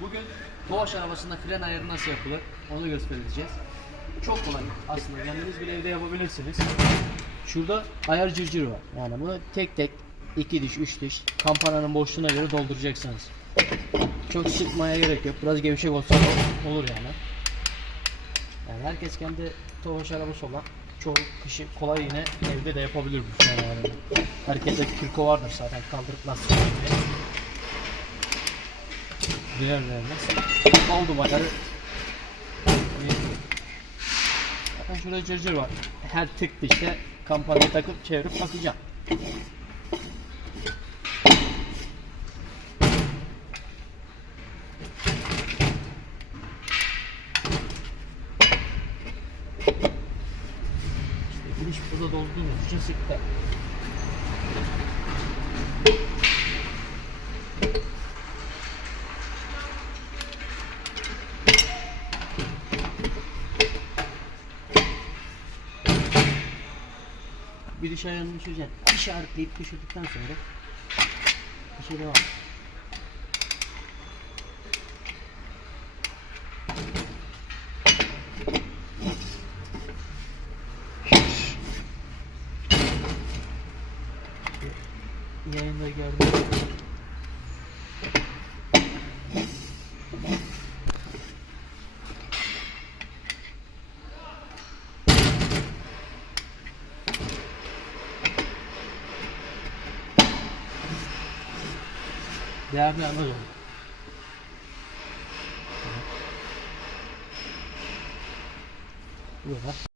Bugün Tofaş arabasında fren ayarı nasıl yapılır onu göstereceğiz. Çok kolay aslında kendiniz bile evde yapabilirsiniz. Şurada ayar cırcırı var. Yani bunu tek tek iki diş, üç diş kampananın boşluğuna göre dolduracaksınız. Çok sıkmaya gerek yok. Biraz gevşek olsa olur yani. Yani herkes kendi Tofaş arabası olan çoğu kişi kolay yine evde de yapabilir bu fren ayarını. Herkeste kürko vardır zaten kaldırıp lastik yapmaya. Diğerlerine oldu bakarı. Bakın şurada cırcır var. Her tık dişte kampanya takıp çevirip bakacağım. İşte giriş burada dolduğumuz için sıktı. Bir diş ayarını düşüreceksin. İşaretleyip düşürdükten sonra bir şey devam. Yayında gördüm. Ya, nak nak nak. Ya.